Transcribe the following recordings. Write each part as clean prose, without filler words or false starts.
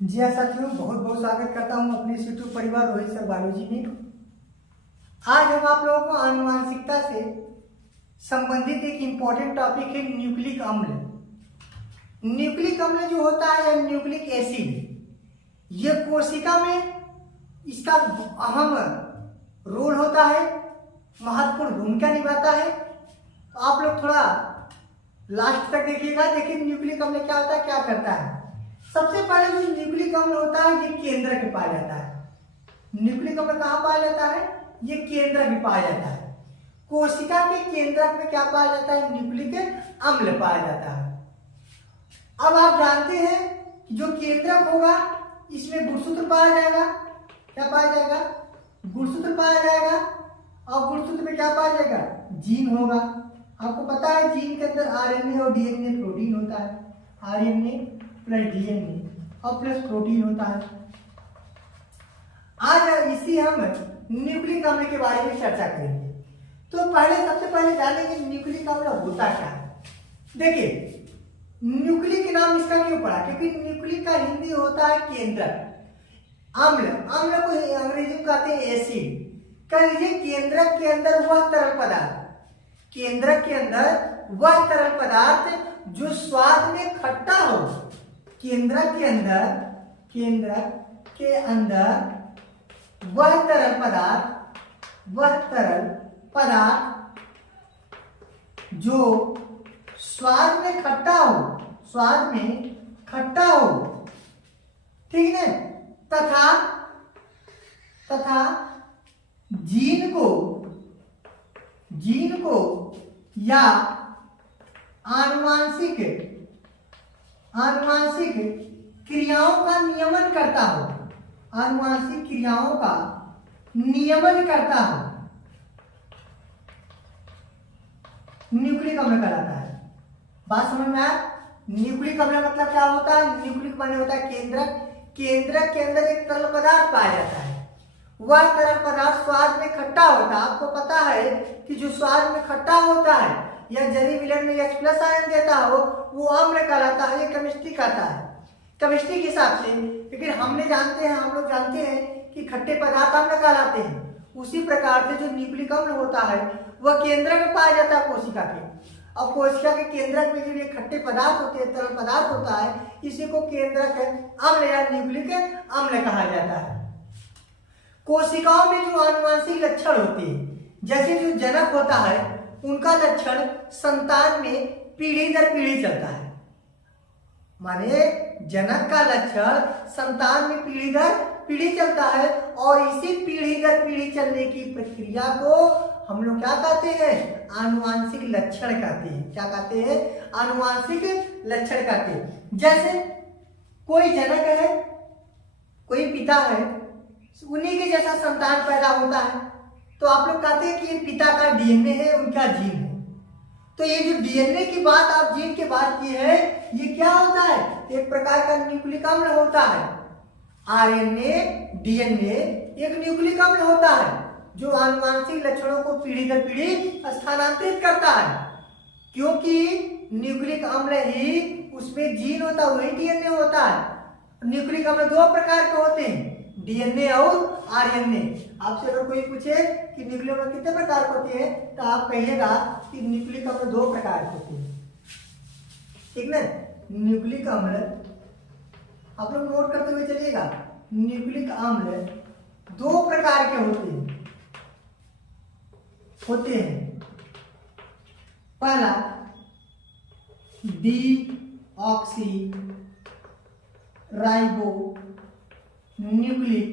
जी हाँ साथियों, बहुत बहुत स्वागत करता हूँ अपने यूट्यूब परिवार रोहित सर बायोलॉजी में। आज हम आप लोगों को आनुवांशिकता से संबंधित एक इम्पॉर्टेंट टॉपिक है न्यूक्लिक अम्ल। न्यूक्लिक अम्ल जो होता है या न्यूक्लिक एसिड, ये कोशिका में इसका अहम रोल होता है, महत्वपूर्ण भूमिका निभाता है। तो आप लोग थोड़ा लास्ट तक देखिएगा। देखिए न्यूक्लिक अम्ल क्या होता है, क्या करता है। सबसे पहले जो न्यूक्लिक अम्ल होता है ये केंद्रक में पाया जाता है। न्यूक्लिक अम्ल कहाँ पाया जाता है? ये केंद्रक में पाया जाता है। कोशिका के केंद्रक में क्या पाया जाता है? न्यूक्लिक अम्ल पाया जाता है। अब आप जानते हैं कि जो केंद्रक होगा इसमें गुणसूत्र पाया जाएगा। क्या पाया जाएगा? गुणसूत्र पाया जाएगा। और गुणसूत्र में क्या पाया जाएगा? जीन होगा। आपको पता है जीन के अंदर आरएनए और डीएनए प्रोटीन होता है। आरएनए प्लस डीएनए और प्लस प्रोटीन होता है। आज इसी हम न्यूक्लिक अम्ल के बारे में चर्चा करेंगे। तो सबसे पहले जानेंगे न्यूक्लिक अम्ल होता क्या है। देखिए न्यूक्लिक नाम इसका क्यों पड़ा? क्योंकि न्यूक्लिक का हिंदी होता है केंद्रक। अम्ल, अम्ल को अंग्रेजी में कहते हैं एसिड। कह लीजिए केंद्रक के अंदर वह तरल पदार्थ, केंद्रक के अंदर वह तरल पदार्थ जो स्वाद में खट्टा हो। केंद्रक के अंदर वह तरल पदार्थ जो स्वाद में खट्टा हो, ठीक है। तथा जीन को या आनुवांशिक क्रियाओं का नियमन करता हो, आनुवांशिक क्रियाओं का नियमन करता हो, न्यूक्लिक अम्ल कहलाता है। बात समझ में आया? न्यूक्लिक अम्ल मतलब क्या होता है? न्यूक्लिक माने होता है केंद्रक। केंद्रक के अंदर एक तरल पदार्थ पाया जाता है। वह तरल पदार्थ स्वाद में खट्टा होता है। आपको पता है कि जो स्वाद में खट्टा होता है या जली मिलन में H+ आयन देता हो वो अम्ल कहलाता है। ये केमिस्ट्री कहता है, केमिस्ट्री के हिसाब से। लेकिन हम लोग जानते हैं कि खट्टे पदार्थ अम्ल कहलाते हैं। उसी प्रकार से जो न्यूक्लिक अम्ल होता है वह केंद्रक में पाया जाता है कोशिका के। और कोशिका के केंद्रक में जो ये खट्टे पदार्थ होते हैं, तरल पदार्थ होता है, इसी को केंद्रक अम्ल या न्यूक्लिक अम्ल कहा जाता है। कोशिकाओं में जो आनुवांशिक लक्षण होते हैं, जैसे जो जनक होता है उनका लक्षण संतान में पीढ़ी दर पीढ़ी चलता है। माने जनक का लक्षण संतान में पीढ़ी दर पीढ़ी चलता है। और इसी पीढ़ी दर पीढ़ी चलने की प्रक्रिया को हम लोग क्या कहते हैं? आनुवांशिक लक्षण कहते हैं। क्या कहते हैं? आनुवांशिक लक्षण कहते हैं। जैसे कोई जनक है, कोई पिता है, उन्हीं के जैसा संतान पैदा होता है, तो आप लोग कहते हैं कि ये पिता का डीएनए है, उनका जीन है। तो ये जो डीएनए की बात, आप जीन की बात की है, ये क्या होता है? एक प्रकार का न्यूक्लिक अम्ल होता है। आरएनए, डीएनए एक न्यूक्लिक अम्ल होता है जो आनुवांशिक लक्षणों को पीढ़ी दर पीढ़ी स्थानांतरित करता है। क्योंकि न्यूक्लिक अम्ल ही उसमें जीन होता है, वही डीएनए होता है। न्यूक्लिक अम्ल दो प्रकार के होते हैं, डीएनए और आरएनए। आपसे अगर कोई पूछे कि न्यूक्लिक अम्ल कितने प्रकार के होते हैं, तो आप कहिएगा कि न्यूक्लिक अम्ल दो प्रकार के होते हैं, ठीक ना। न्यूक्लिक अम्ल आप लोग नोट करते हुए चलिएगा। न्यूक्लिक अम्ल दो प्रकार के होते हैं। पहला डीऑक्सी राइबो न्यूक्लिक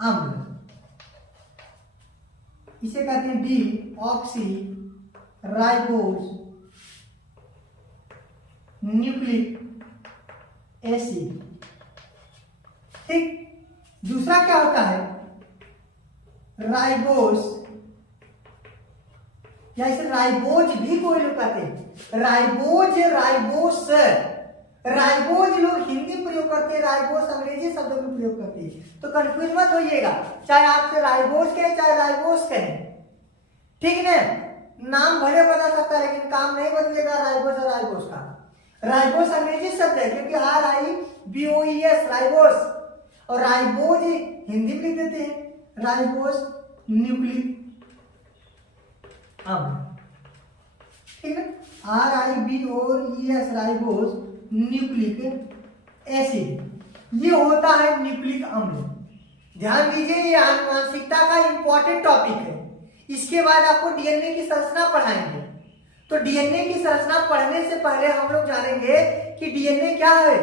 अम्ल, इसे कहते हैं डीऑक्सी राइबोज न्यूक्लिक एसिड, ठीक। दूसरा क्या होता है? राइबोज, या इसे राइबोज भी कोई लोग कहते हैं। राइबोज, राइबोज लोग हिंदी प्रयोग करते हैं, राइबोज अंग्रेजी शब्दों में प्रयोग करते हैं। तो कंफ्यूज मत होइएगा, चाहे आपसे राइबोज कहें चाहे राइबोज कहें, ठीक है। नाम भले बदल सकता है लेकिन काम नहीं बदलेगा राइबोस और राइबोस का। राइबोस अंग्रेजी शब्द है क्योंकि RIBOES राइबोस, और राइबोज हिंदी में लिख देते हैं राइबोस न्यूक्लिक अम्ल, ठीक है। RIBOES राइबोस न्यूक्लिक एसिड, ये होता है न्यूक्लिक अम्ल। ध्यान दीजिए, ये आनुवंशिकता का इंपॉर्टेंट टॉपिक है। इसके बाद आपको डीएनए की संरचना पढ़ाएंगे। तो डीएनए की संरचना पढ़ने से पहले हम लोग जानेंगे कि डीएनए क्या है,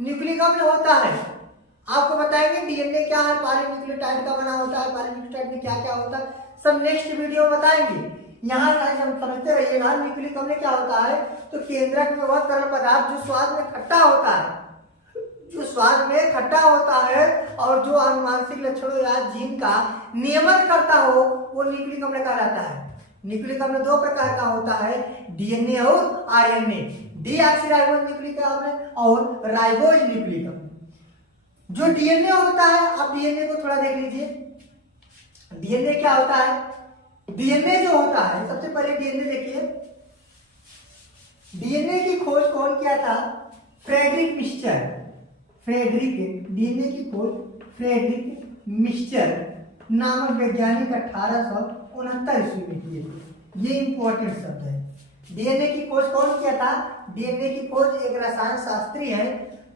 न्यूक्लिक अम्ल होता है। आपको बताएंगे डीएनए क्या है, पॉलीन्यूक्लियोटाइड का बना होता है, पॉलीन्यूक्लियोटाइड में क्या क्या होता है, सब नेक्स्ट वीडियो में बताएंगे। यहाँ हम समझते रहिएगा न्यूक्लिक अम्ल क्या होता है। तो केंद्रक में वह तरल पदार्थ जो स्वाद में खट्टा होता है, जो स्वाद में खट्टा होता है और जो आनुवंशिक लक्षणों या जीन का नियमन करता हो, वो न्यूक्लिक अम्ल कहलाता है। न्यूक्लिक अम्ल दो प्रकार का होता है, डीएनए और आरएनए, डीऑक्सीराइबोज न्यूक्लिक अम्ल और राइबोज न्यूक्लिक अम्ल। जो डीएनए होता है, आप डीएनए को थोड़ा देख लीजिए। डीएनए क्या होता है? डीएनए जो होता है, सबसे पहले डीएनए देखिए। डीएनए की खोज कौन किया था? Frederick Miescher. डीएनए की खोज फ्रेडरिक मिस्चर नामक वैज्ञानिक 1869 ईस्वी में किए थे। ये इंपॉर्टेंट शब्द है। डीएनए की खोज कौन किया था? डीएनए की खोज एक रसायन शास्त्री है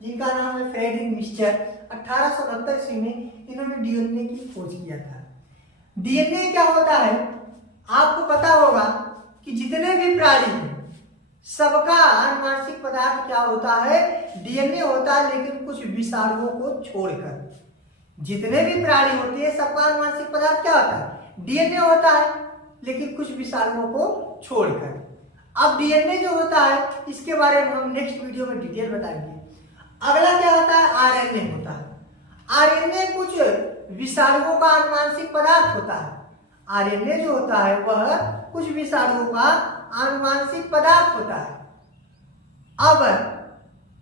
जिनका नाम है फ्रेडरिक मिस्चर। 1869 ईस्वी में इन्होंने डीएनए की खोज किया था। डीएनए क्या होता है? आपको पता होगा कि जितने भी प्राणी हैं सबका आनुवंशिक पदार्थ क्या होता है? डीएनए होता है, लेकिन कुछ विषाणुओं को छोड़कर। जितने भी प्राणी होते हैं सबका आनुवंशिक पदार्थ क्या होता है? डीएनए होता है, लेकिन कुछ विषाणुओं को छोड़कर। अब डीएनए जो होता है इसके बारे में हम नेक्स्ट वीडियो में डिटेल बताएंगे। अगला क्या होता है? आरएनए होता है। आरएनए कुछ विषाणुओं का आनुवंशिक पदार्थ होता है। आरएनए जो होता है वह कुछ विषाणुओं का आनुवंशिक पदार्थ होता है। अब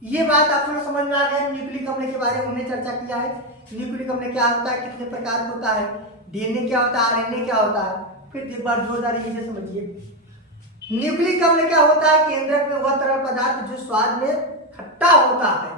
ये बात आप लोग समझ में आ गया। न्यूक्लिक अम्ल के बारे में हमने चर्चा किया है। न्यूक्लिक अम्ल क्या होता है, कितने प्रकार होता है, डीएनए क्या होता है, आरएनए क्या होता है। फिर एक बार जोरदार ये समझिए, न्यूक्लिक अम्ल क्या होता है? केंद्रक में वह तरल पदार्थ जो स्वाद में खट्टा होता है,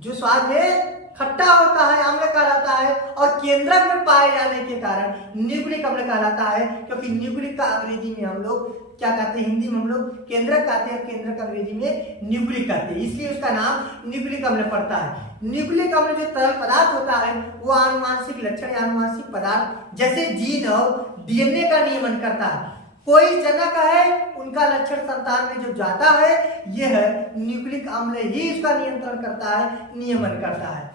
जो स्वाद में खट्टा होता है, अम्ल कहलाता है। और केंद्रक में पाए जाने के कारण न्यूक्लिक अम्ल कहलाता है। क्योंकि न्यूक्लिक का अंग्रेजी में हम लोग क्या कहते हैं? हिंदी में हम लोग केंद्रक कहते हैं, केंद्रक अंग्रेजी में न्यूक्लिक कहते हैं, इसलिए उसका नाम न्यूक्लिक अम्ल पड़ता है। न्यूक्लिक अम्ल जो तरल पदार्थ होता है वो आनुवंशिक लक्षण, आनुवंशिक पदार्थ जैसे जीन और डीएनए का नियमन करता है। कोई जनक है, उनका लक्षण संतान में जो जाता है, यह न्यूक्लिक अम्ल ही उसका नियंत्रण करता है, नियमन करता है।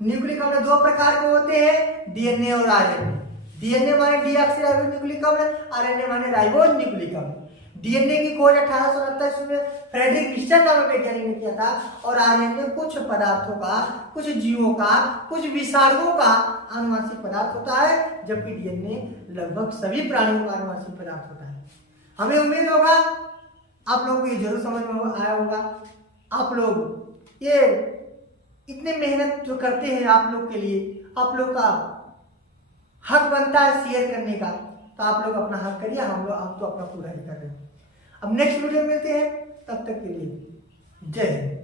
न्यूक्लिक अम्ल दो प्रकार के होते हैं, डीएनए और आरएनए। डीएनए माने डीऑक्सीराइबोज न्यूक्लिक अम्ल, आरएनए माने राइबोज न्यूक्लिक अम्ल। डीएनए की खोज 1869 में फ्रेडरिक मिस्चर नामक वैज्ञानिक ने किया था। और आरएनए कुछ पदार्थों का, कुछ जीवों का, कुछ विषाणुओं का आनुवंशिक पदार्थ होता है, जबकि डीएनए लगभग सभी प्राणियों का आनुवंशिक पदार्थ होता है। हमें उम्मीद होगा आप लोगों को ये जरूर समझ में आया होगा। आप लोग ये इतने मेहनत जो करते हैं आप लोग के लिए, आप लोग का हक बनता है शेयर करने का, तो आप लोग अपना हक करिए। हम तो अपना पूरा ही कर रहे हैं। अब नेक्स्ट वीडियो में मिलते हैं, तब तक के लिए जय हिंद।